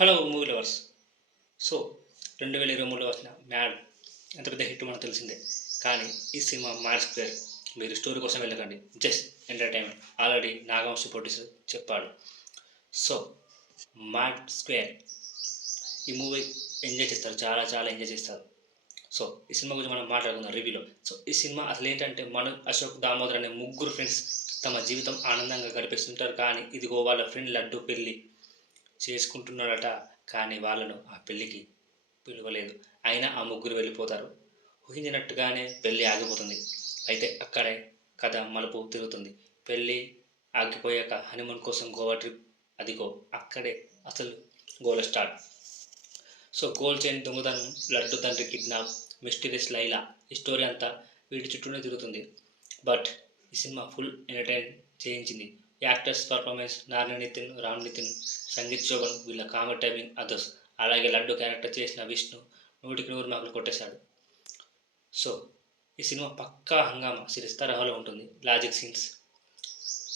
Hello movie lovers. So 2023లో వచ్చిన Mad ఎంత పెద్ద హిట్ మనకు తెలిసిందే. కానీ ఈ సినిమా మ్యాడ్ స్క్వేర్ మీరు స్టోరీ కోసం వెళ్ళకండి, just entertainment. Already Nagavamsi producer చెప్పాడు. సో మ్యాడ్ స్క్వేర్ ఈ మూవీ ఎంజాయ్ చేస్తారు, చాలా చాలా ఎంజాయ్ చేస్తారు. సో ఈ సినిమా గురించి మనం మాట్లాడుకుందాం రివ్యూలో. సో ఈ సినిమా అసలు ఏంటంటే మను, అశోక్, దామోదర్ అనే ముగ్గురు ఫ్రెండ్స్ తమ జీవితం ఆనందంగా గడిపేస్తుంటారు. కానీ ఇదిగో వాళ్ళ ఫ్రెండ్ లడ్డు పెళ్ళి చేసుకుంటున్నాడట. కానీ వాళ్ళను ఆ పెళ్ళికి పిలవలేదు. అయినా ఆ ముగ్గురు వెళ్ళిపోతారు. ఊహించినట్టుగానే పెళ్ళి ఆగిపోతుంది. అయితే అక్కడే కథ మలుపు తిరుగుతుంది. పెళ్ళి ఆగిపోయాక హనీమూన్ కోసం గోవా ట్రిప్. అదిగో అక్కడే అసలు గోల స్టార్ట్. సో గోల్డ్ చైన్ దొంగతనం, లడ్డు తండ్రి కిడ్నాప్, మిస్టీరియస్ లైలా, ఈ స్టోరీ అంతా వీటి చుట్టూనే తిరుగుతుంది. బట్ ఈ సినిమా ఫుల్ ఎంటర్టైన్ చేయించింది. యాక్టర్స్ పర్ఫార్మెన్స్, నారాయణ నితిన్, రామ్ నితిన్, సంగీత్ శోభన్, వీళ్ళ కామెడీ టైమింగ్ అదర్స్. అలాగే లడ్డు క్యారెక్టర్ చేసిన విష్ణు 100కి 100 మార్కులు కొట్టేశాడు. సో ఈ సినిమా పక్కా హంగామా సిరీస్ తరహాలో ఉంటుంది. లాజిక్ సీన్స్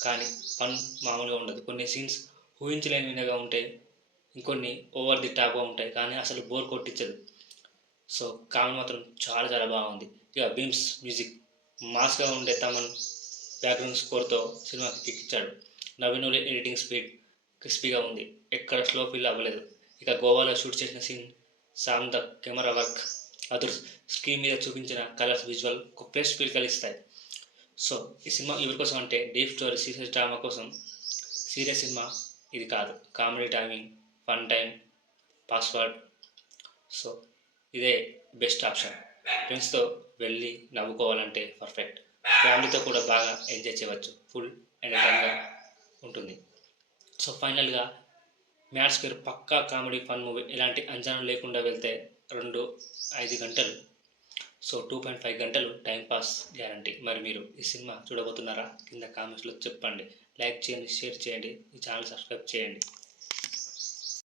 కానీ ఫన్ మామూలుగా ఉండదు. కొన్ని సీన్స్ ఊహించలేని విధంగా ఉంటాయి, ఇంకొన్ని ఓవర్ ది టాప్గా ఉంటాయి, కానీ అసలు బోర్ కొట్టించదు. సో కామెడీ మాత్రం చాలా చాలా బాగుంది. ఇక బీమ్స్ మ్యూజిక్ మాస్గా ఉండే తమన్ బ్యాక్గ్రౌండ్ స్కోర్తో సినిమాకి కిక్కిచ్చాడు. నవీనుల ఎడిటింగ్ స్పీడ్ క్రిస్పీగా ఉంది, ఎక్కడ స్లో ఫీల్ అవ్వలేదు. ఇక గోవాలో షూట్ చేసిన scene, Shamdat camera work, others screen మీద చూపించిన కలర్స్, విజువల్ ఒక ఫ్రెష్ ఫీల్ కలిగిస్తాయి. సో ఈ సినిమా ఎవరి కోసం అంటే డీప్ స్టోరీ, సీరియస్ డ్రామా కోసం. సీరియస్ సినిమా ఇది కాదు. Comedy timing, fun time, password. So ఇదే బెస్ట్ ఆప్షన్. ఫ్రెండ్స్తో వెళ్ళి నవ్వుకోవాలంటే పర్ఫెక్ట్. ఫ్యామిలీతో కూడా బాగా ఎంజాయ్ చేయవచ్చు. ఫుల్ ఎంటర్టైన్గా ఉంటుంది. సో ఫైనల్గా మ్యాడ్ స్క్వేర్ పక్కా కామెడీ ఫన్ మూవీ. ఎలాంటి అంచనా లేకుండా వెళ్తే 2-5 గంటలు, సో 2.5 గంటలు టైంపాస్ గ్యారంటీ. మరి మీరు ఈ సినిమా చూడబోతున్నారా? కింద కామెంట్స్లో చెప్పండి. లైక్ చేయండి, షేర్ చేయండి, ఈ ఛానల్ సబ్స్క్రైబ్ చేయండి.